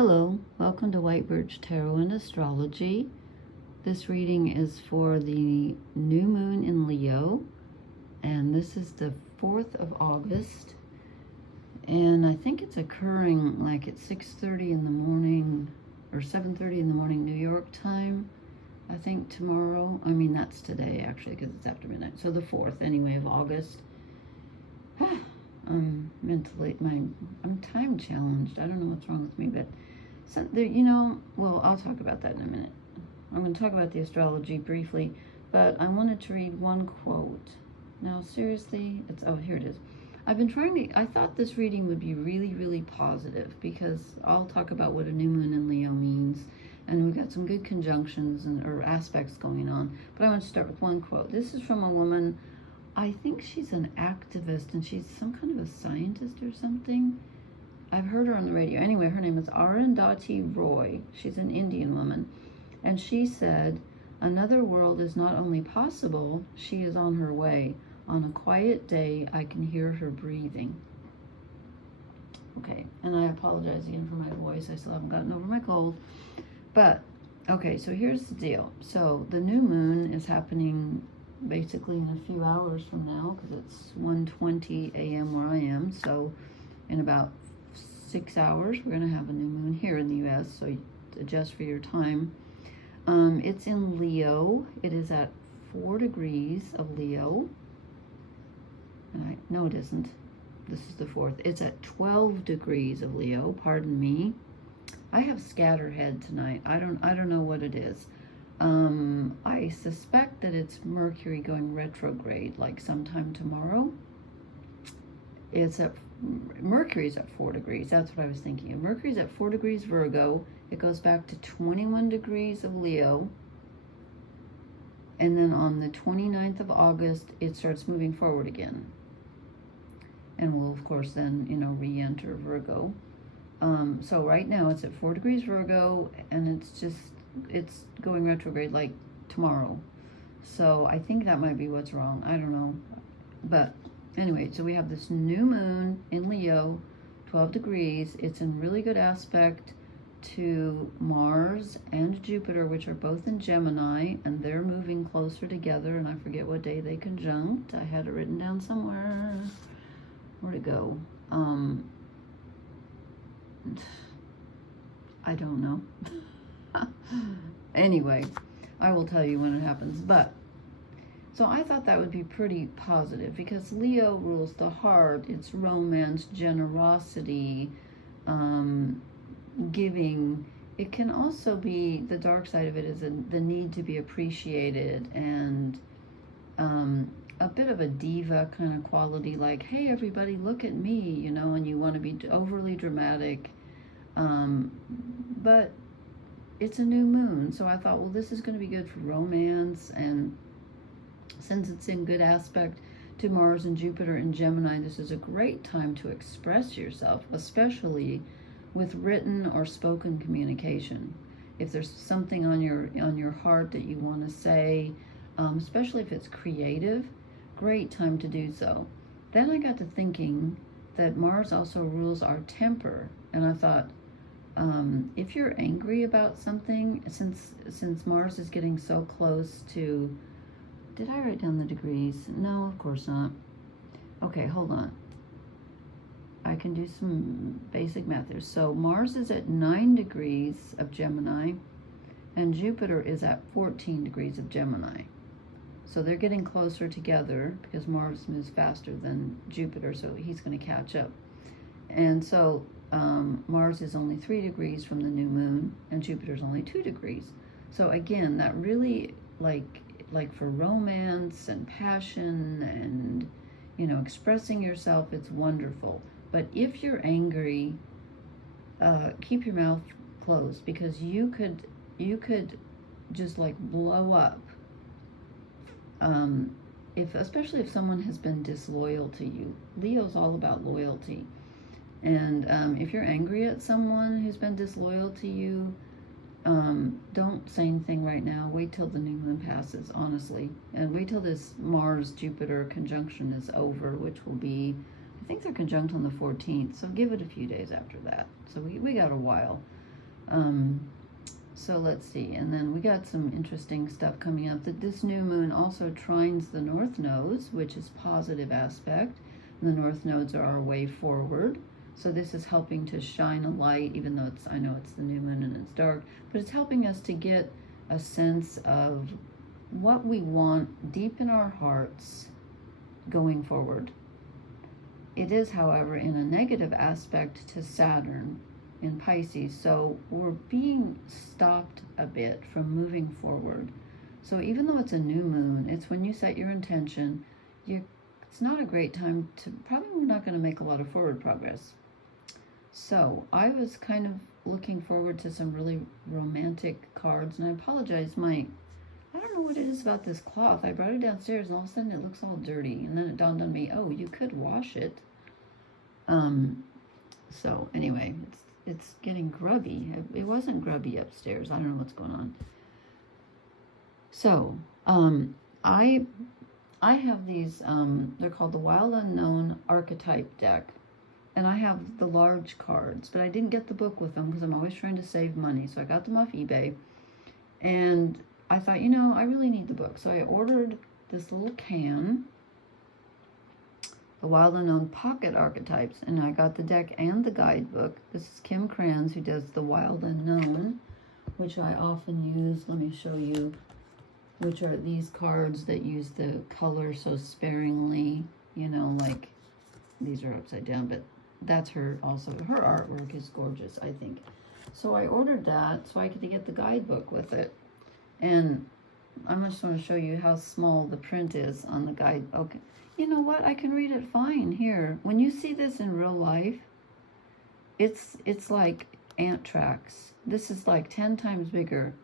Hello, welcome to White Birch Tarot and Astrology. This reading is for the new moon in Leo, and this is the 4th of August. And I think it's occurring like at 6:30 in the morning or 7:30 in the morning New York time. I think tomorrow. I mean, that's today actually because it's after midnight. So the 4th anyway of August. I'm time challenged. I don't know what's wrong with me, but well, I'll talk about that in a minute. I'm going to talk about the astrology briefly, but I wanted to read one quote. Now, seriously, here it is. I thought this reading would be really, really positive because I'll talk about what a new moon in Leo means, and we've got some good conjunctions or aspects going on, but I want to start with one quote. This is from a woman. I think she's an activist, and she's some kind of a scientist or something. I've heard her on the radio. Anyway, her name is Arundhati Roy. She's an Indian woman. And she said, "Another world is not only possible, she is on her way. On a quiet day, I can hear her breathing." Okay, and I apologize again for my voice. I still haven't gotten over my cold. But, okay, so here's the deal. So the new moon is happening basically in a few hours from now because it's 1:20 a.m. where I am. So in about 6 hours, we're going to have a new moon here in the U.S., so adjust for your time. It's in Leo. It is at 4 degrees of Leo. No, it isn't. This is the 4th. It's at 12 degrees of Leo. Pardon me. I have scatterhead tonight. I don't know what it is. I suspect that it's Mercury going retrograde, like sometime tomorrow. Mercury's at 4 degrees. That's what I was thinking of. Mercury's at 4 degrees Virgo. It goes back to 21 degrees of Leo. And then on the 29th of August, it starts moving forward again. And will, of course, then, re-enter Virgo. So right now it's at 4 degrees Virgo, and it's going retrograde like tomorrow. So I think that might be what's wrong. I don't know. But anyway, so we have this new moon in Leo, 12 degrees. It's in really good aspect to Mars and Jupiter, which are both in Gemini, and they're moving closer together, and I forget what day they conjunct. I had it written down somewhere. Where'd it go? I don't know. Anyway, I will tell you when it happens. But so I thought that would be pretty positive because Leo rules the heart. It's romance, generosity, giving. It can also be, the dark side of it is the need to be appreciated and a bit of a diva kind of quality, like, hey, everybody, look at me, and you want to be overly dramatic. But it's a new moon, so I thought, well, this is going to be good for romance, and since it's in good aspect to Mars and Jupiter in Gemini, this is a great time to express yourself, especially with written or spoken communication. If there's something on your heart that you want to say, especially if it's creative, great time to do so. Then I got to thinking that Mars also rules our temper, and I thought, if you're angry about something, since Mars is getting so close to, did I write down the degrees? No, of course not. Okay, hold on. I can do some basic math here. So Mars is at 9 degrees of Gemini, and Jupiter is at 14 degrees of Gemini. So they're getting closer together because Mars moves faster than Jupiter, so he's going to catch up. And so Mars is only 3 degrees from the new moon, and Jupiter's only 2 degrees. So again, that really, like for romance and passion and, expressing yourself, it's wonderful. But if you're angry, keep your mouth closed, because you could just like blow up. Especially if someone has been disloyal to you. Leo's all about loyalty. And if you're angry at someone who's been disloyal to you, don't say anything right now. Wait till the new moon passes, honestly. And wait till this Mars-Jupiter conjunction is over, which will be, I think they're conjunct on the 14th, so give it a few days after that. So we got a while. So let's see, and then we got some interesting stuff coming up. That this new moon also trines the north nodes, which is positive aspect. And the north nodes are our way forward. So this is helping to shine a light, even though I know it's the new moon and it's dark, but it's helping us to get a sense of what we want deep in our hearts going forward. It is, however, in a negative aspect to Saturn in Pisces, so we're being stopped a bit from moving forward. So even though it's a new moon, it's when you set your intention, it's not a great time to, probably we're not going to make a lot of forward progress. So I was kind of looking forward to some really romantic cards, and I apologize, I don't know what it is about this cloth. I brought it downstairs and all of a sudden it looks all dirty, and then it dawned on me, oh, you could wash it. So anyway, it's getting grubby. It wasn't grubby upstairs. I don't know what's going on. So, I have these, they're called the Wild Unknown Archetype deck. And I have the large cards, but I didn't get the book with them because I'm always trying to save money. So I got them off eBay. And I thought, I really need the book. So I ordered this little can, the Wild Unknown Pocket Archetypes, and I got the deck and the guidebook. This is Kim Kranz, who does the Wild Unknown, which I often use. Let me show you, which are these cards that use the color so sparingly, like these are upside down, but that's her also. Her artwork is gorgeous, I think. So I ordered that so I could get the guidebook with it. And I just want to show you how small the print is on the guide. Okay. You know what? I can read it fine here. When you see this in real life, it's like ant tracks. This is like 10 times bigger.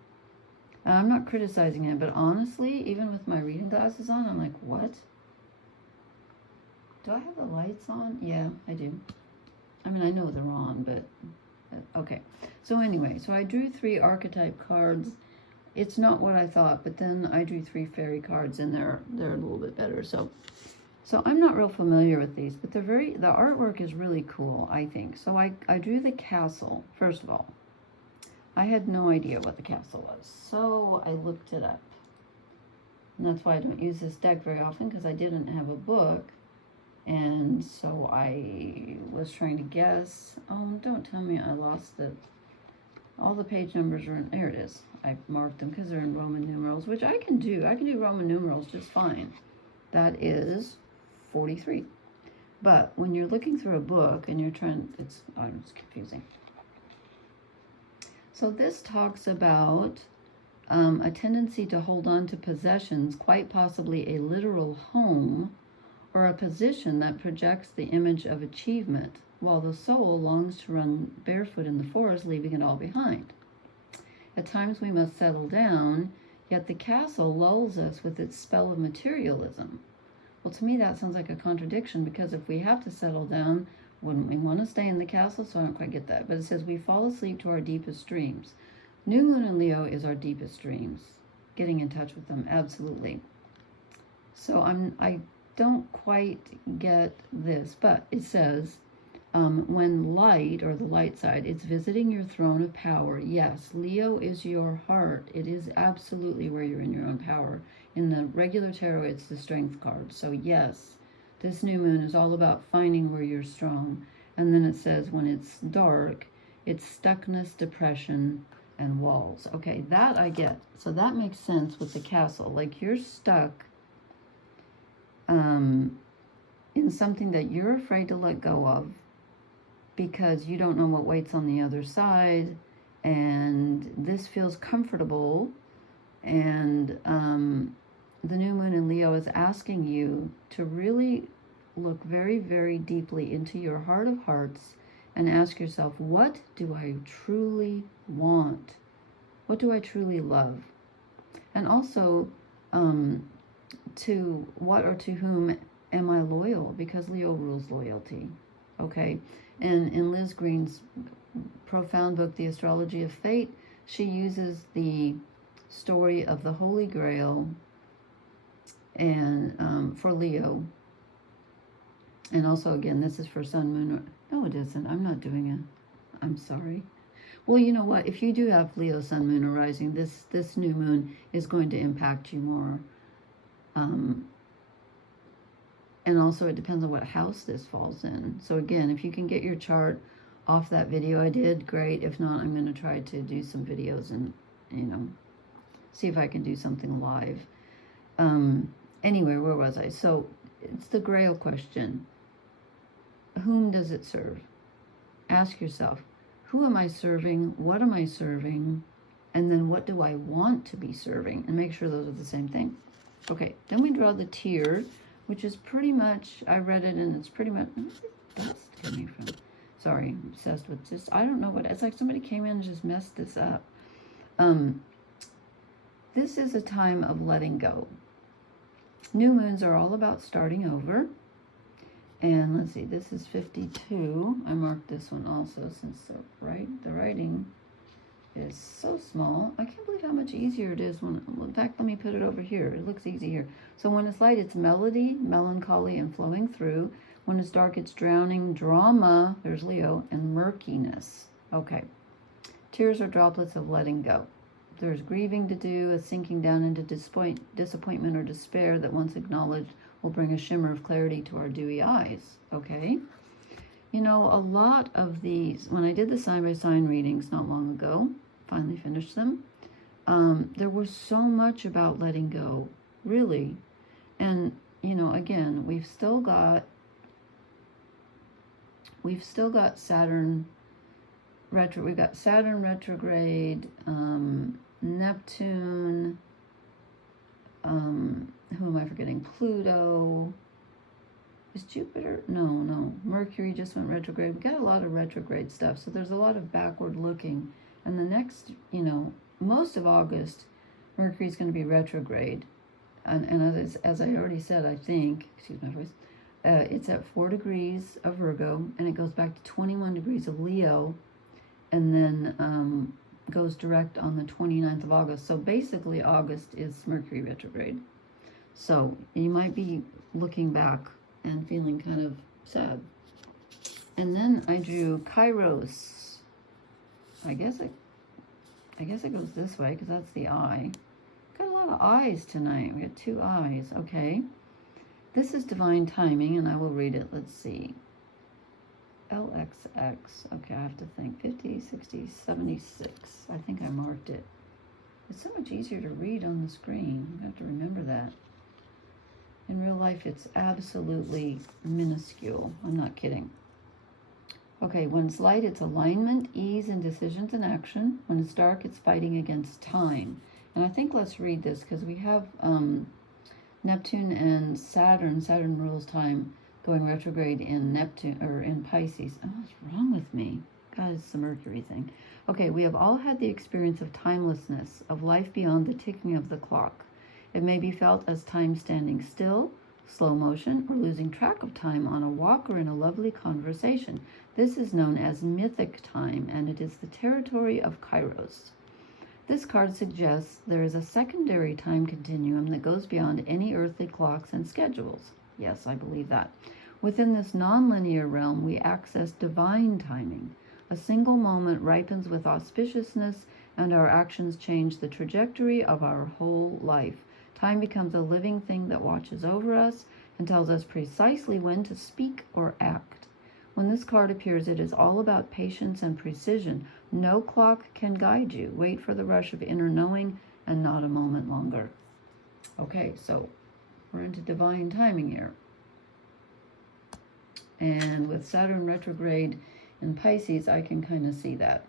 I'm not criticizing it, but honestly, even with my reading glasses on, I'm like, what? Do I have the lights on? Yeah, I do. I mean, I know they're on, but okay. So anyway, so I drew 3 archetype cards. It's not what I thought, but then I drew 3 fairy cards, and they're a little bit better. So I'm not real familiar with these, but the artwork is really cool, I think. So I drew the castle, first of all. I had no idea what the castle was, so I looked it up. And that's why I don't use this deck very often, because I didn't have a book. And so I was trying to guess. Oh, don't tell me I lost all the page numbers are in, there it is. I marked them because they're in Roman numerals, which I can do. I can do Roman numerals just fine. That is 43. But when you're looking through a book and you're trying, it's confusing. So this talks about a tendency to hold on to possessions, quite possibly a literal home, or a position that projects the image of achievement, while the soul longs to run barefoot in the forest, leaving it all behind. At times we must settle down, yet the castle lulls us with its spell of materialism. Well, to me that sounds like a contradiction, because if we have to settle down, wouldn't we want to stay in the castle? So I don't quite get that. But it says we fall asleep to our deepest dreams. New Moon in Leo is our deepest dreams. Getting in touch with them, absolutely. So I don't quite get this, but it says, when light, or the light side, it's visiting your throne of power. Yes, Leo is your heart. It is absolutely where you're in your own power. In the regular tarot, it's the strength card. So yes, this new moon is all about finding where you're strong. And then it says when it's dark, it's stuckness, depression, and walls. Okay, that I get. So that makes sense with the castle. Like you're stuck in something that you're afraid to let go of because you don't know what waits on the other side, and this feels comfortable, and the new moon in Leo is asking you to really look very, very deeply into your heart of hearts and ask yourself, what do I truly want? What do I truly love? And also, to what or to whom am I loyal? Because Leo rules loyalty, okay? And in Liz Green's profound book, The Astrology of Fate, she uses the story of the Holy Grail and for Leo. And also, again, this is for Sun, Moon. No, it isn't. I'm not doing it. I'm sorry. Well, you know what? If you do have Leo, Sun, Moon, or Rising, this new moon is going to impact you more. And also it depends on what house this falls in. So again, if you can get your chart off that video I did, great. If not, I'm going to try to do some videos and, see if I can do something live. Anyway, where was I? So it's the Grail question. Whom does it serve? Ask yourself, who am I serving? What am I serving? And then what do I want to be serving? And make sure those are the same thing. Okay, then we draw the tier, which is pretty much, I read it and it's pretty much, where's this dust coming from? Sorry, I'm obsessed with this. I don't know what, it's like somebody came in and just messed this up. This is a time of letting go. New moons are all about starting over. And let's see, this is 52. I marked this one also since the writing is so small. I can't believe how much easier it is when, in fact, let me put it over here. It looks easy here. So when it's light, it's melody, melancholy, and flowing through. When it's dark, it's drowning, drama, there's Leo, and murkiness. Okay. Tears are droplets of letting go. There's grieving to do, a sinking down into disappointment or despair that once acknowledged will bring a shimmer of clarity to our dewy eyes. Okay? You know, a lot of these, when I did the sign-by-sign readings not long ago, finally finished them, there was so much about letting go, really. And, again, we've still got Saturn we've got Saturn retrograde, Neptune, who am I forgetting? Pluto. Is Jupiter? No. Mercury just went retrograde. We got a lot of retrograde stuff. So there's a lot of backward looking. And the next, most of August, Mercury's going to be retrograde. And as I already said, I think, excuse my voice, it's at 4 degrees of Virgo, and it goes back to 21 degrees of Leo, and then goes direct on the 29th of August. So basically August is Mercury retrograde. So you might be looking back and feeling kind of sad. And then I drew Kairos. I guess it goes this way because that's the eye. Got a lot of eyes tonight. We got 2 eyes. Okay. This is divine timing, and I will read it. Let's see. LXX. Okay, I have to think. 50, 60, 76. I think I marked it. It's so much easier to read on the screen. I have to remember that. In real life, it's absolutely minuscule. I'm not kidding. Okay, when it's light, it's alignment, ease, and decisions in action. When it's dark, it's fighting against time. And I think let's read this because we have Neptune and Saturn. Saturn rules time, going retrograde in Neptune or in Pisces. Oh, what's wrong with me? God, it's the Mercury thing. Okay, we have all had the experience of timelessness, of life beyond the ticking of the clock. It may be felt as time standing still, slow motion, or losing track of time on a walk or in a lovely conversation. This is known as mythic time, and it is the territory of Kairos. This card suggests there is a secondary time continuum that goes beyond any earthly clocks and schedules. Yes, I believe that. Within this nonlinear realm, we access divine timing. A single moment ripens with auspiciousness, and our actions change the trajectory of our whole life. Time becomes a living thing that watches over us and tells us precisely when to speak or act. When this card appears, it is all about patience and precision. No clock can guide you. Wait for the rush of inner knowing and not a moment longer. Okay, so we're into divine timing here. And with Saturn retrograde in Pisces, I can kind of see that.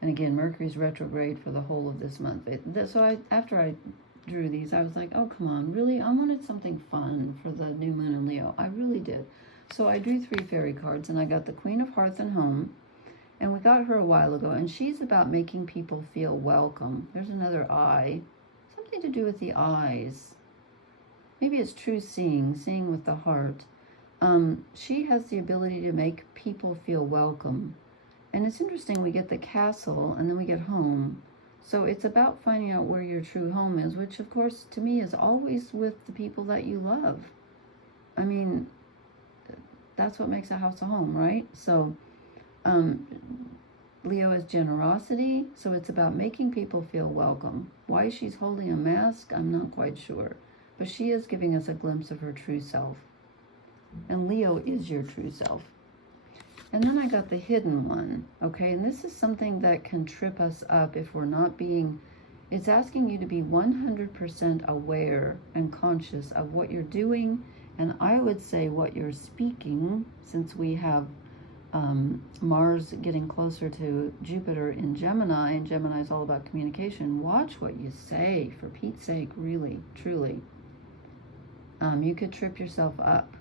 And again, Mercury's retrograde for the whole of this month. After I drew these, I was like, oh, come on, really? I wanted something fun for the new moon in Leo. I really did. So I drew 3 fairy cards, and I got the Queen of Hearth and Home, and we got her a while ago, and she's about making people feel welcome. There's another eye. Something to do with the eyes. Maybe it's true seeing with the heart. She has the ability to make people feel welcome. And it's interesting, we get the castle, and then we get home. So it's about finding out where your true home is, which, of course, to me is always with the people that you love. I mean, that's what makes a house a home, right? So Leo is generosity, so it's about making people feel welcome. Why she's holding a mask, I'm not quite sure. But she is giving us a glimpse of her true self. And Leo is your true self. And then I got the hidden one, okay? And this is something that can trip us up if we're not being, it's asking you to be 100% aware and conscious of what you're doing. And I would say what you're speaking, since we have Mars getting closer to Jupiter in Gemini, and Gemini is all about communication. Watch what you say, for Pete's sake, really, truly. You could trip yourself up.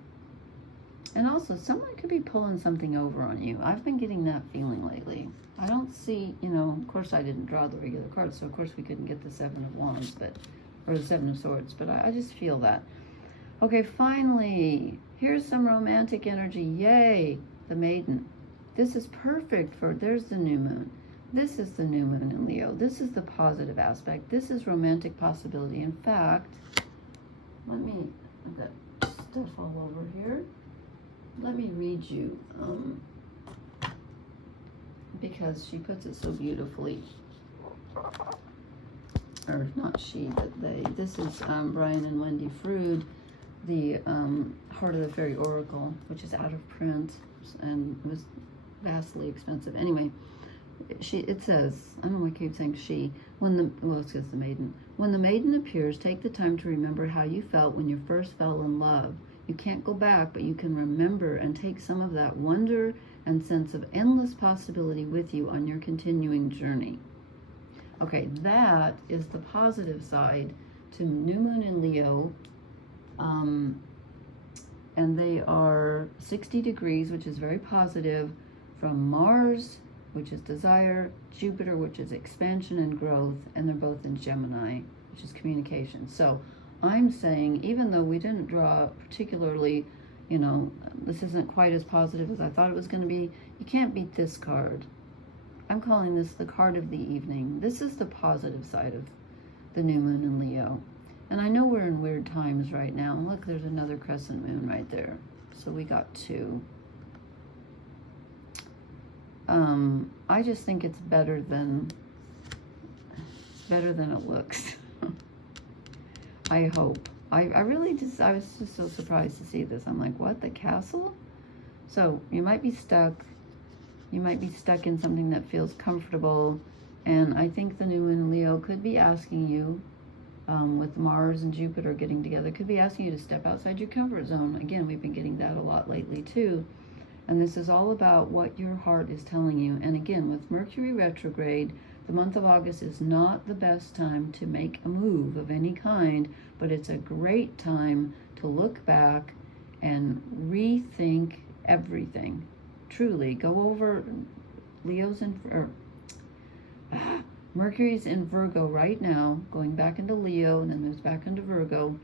And also, someone could be pulling something over on you. I've been getting that feeling lately. I don't see, of course I didn't draw the regular cards, so of course we couldn't get the Seven of Wands, or the Seven of Swords, but I just feel that. Okay, finally, here's some romantic energy. Yay, the Maiden. This is perfect there's the new moon. This is the new moon in Leo. This is the positive aspect. This is romantic possibility. In fact, I've got stuff all over here. Let me read you, because she puts it so beautifully. Or not she, but they. This is Brian and Wendy Frood, the Heart of the Fairy Oracle, which is out of print and was vastly expensive. Anyway, it says, I don't know why I keep saying she, it says the Maiden. When the Maiden appears, take the time to remember how you felt when you first fell in love. You can't go back, but you can remember and take some of that wonder and sense of endless possibility with you on your continuing journey. Okay, that is the positive side to new moon in Leo. And they are 60 degrees, which is very positive, from Mars, which is desire, Jupiter, which is expansion and growth, and they're both in Gemini, which is communication. So I'm saying, even though we didn't draw particularly, this isn't quite as positive as I thought it was going to be, you can't beat this card. I'm calling this the card of the evening. This is the positive side of the new moon in Leo. And I know we're in weird times right now. Look, there's another crescent moon right there. So we got two. I just think it's better than it looks. I hope. I was just so surprised to see this. I'm like, what, the castle? So you might be stuck. You might be stuck in something that feels comfortable. And I think the new moon in Leo could be asking you, with Mars and Jupiter getting together, could be asking you to step outside your comfort zone. Again, we've been getting that a lot lately too. And this is all about what your heart is telling you. And again, with Mercury retrograde, the month of August is not the best time to make a move of any kind, but it's a great time to look back and rethink everything. Truly, go over Mercury's in Virgo right now, going back into Leo, and then moves back into Virgo.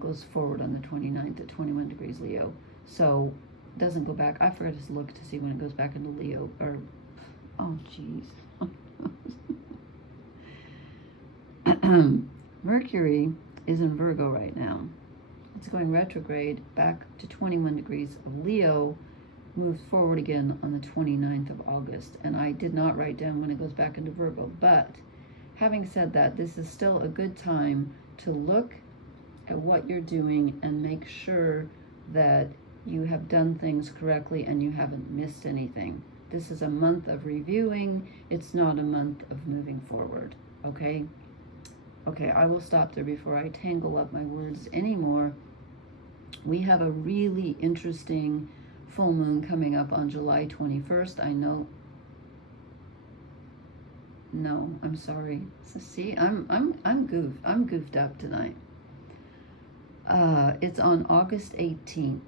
Goes forward on the 29th at 21 degrees Leo. So doesn't go back. I forgot to look to see when it goes back into Leo. Mercury is in Virgo right now. It's going retrograde back to 21 degrees of Leo, moves forward again on the 29th of August. And I did not write down when it goes back into Virgo. But having said that, this is still a good time to look at what you're doing and make sure that you have done things correctly and you haven't missed anything. This is a month of reviewing. It's not a month of moving forward. Okay? Okay, I will stop there before I tangle up my words anymore. We have a really interesting full moon coming up on July 21st. I know. No, I'm sorry. So see, I'm goofed up tonight. It's on August 18th.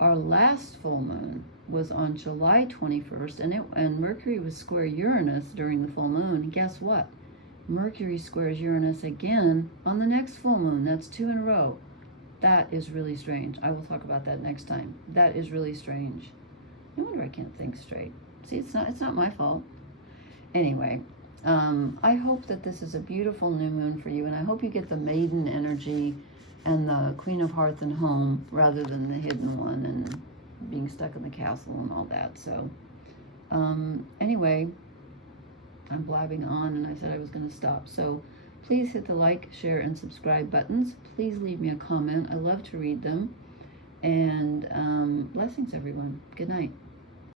Our last full moon was on July 21st, and Mercury was square Uranus during the full moon. Guess what? Mercury squares Uranus again on the next full moon. That's 2 in a row. That is really strange. I will talk about that next time. That is really strange. No wonder I can't think straight. See, it's not my fault. Anyway, I hope that this is a beautiful new moon for you, and I hope you get the maiden energy and the Queen of Hearth and Home rather than the hidden one. And being stuck in the castle and all that. So anyway, I'm blabbing on, and I said I was going to stop. So please hit the like, share, and subscribe buttons. Please leave me a comment. I love to read them. And blessings, everyone. Good night.